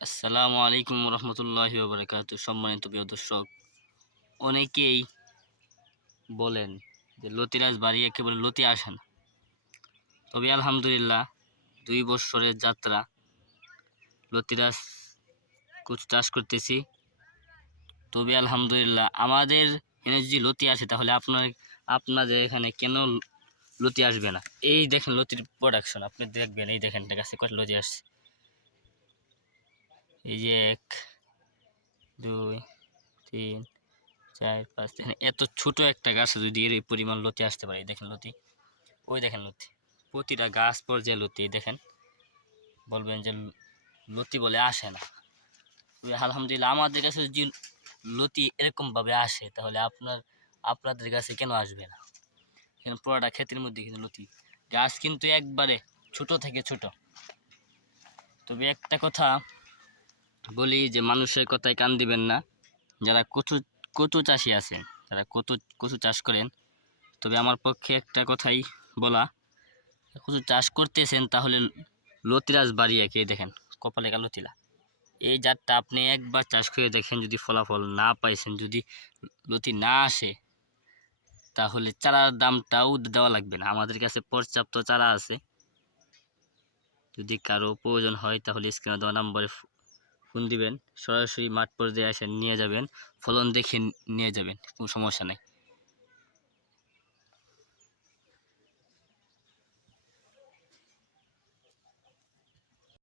আসসালামু আলাইকুম রহমতুল্লাহি ওয়া বারাকাতুহু। সম্মানিত প্রিয় দর্শক, অনেকেই বলেন যে লতিরাজ বাড়ি একেবারে লতি আসে না। তবে আলহামদুলিল্লাহ ২ বৎসরের যাত্রা লতিরাজ কচু চাষ করতেছি। তবে আলহামদুলিল্লাহ আমাদের এখানে যদি লতি আসে তাহলে আপনাদের এখানে কেন লতি আসবে না? এই দেখেন লতির প্রোডাকশন, আপনি দেখবেন। এই দেখেন গাছে কত লতি আসছে। এই যে ১, ২, ৩, ৪, ৫ দেখেন, এত ছোট একটা গাছে যদি এই পরিমাণ লতি আসতে পারে। দেখেন লতি, ওই দেখেন লতি, প্রতিটা গাছ পর্যায়ে লতি। দেখেন, বলবেন যে লতি বলে আসে না। আলহামদুলিল্লাহ আমাদের কাছে যদি লতি এরকমভাবে আসে তাহলে আপনাদের কাছে কেন আসবে না? এখানে পুরোটা ক্ষেতের মধ্যে কিন্তু লতি, গাছ কিন্তু একবারে ছোট থেকে ছোট। তবে একটা কথা বলি যে মানুষের কথায় কান দিবেন না। যারা কচু কচু চাষি আছেন, যারা কচু চাষ করেন, তবে আমার পক্ষে একটা কথাই বলা, কচু চাষ করতেছেন তাহলে লতিরাজ বাড়িয়াকে দেখেন, কপালে কালো তিলা। এই জাতটা আপনি একবার চাষ করে দেখেন, যদি ফলাফল না পাইছেন, যদি লতি না আসে, তাহলে চারার দামটাও দেওয়া লাগবে না। আমাদের কাছে পর্যাপ্ত চারা আছে। যদি কারো প্রয়োজন হয় তাহলে স্ক্রিনে দেওয়া নাম্বারে ফোন দিবেন, সরাসরি মাঠ পর্যায়ে এসে নিয়ে যাবেন, ফলন দেখে নিয়ে যাবেন, কোনো সমস্যা নেই।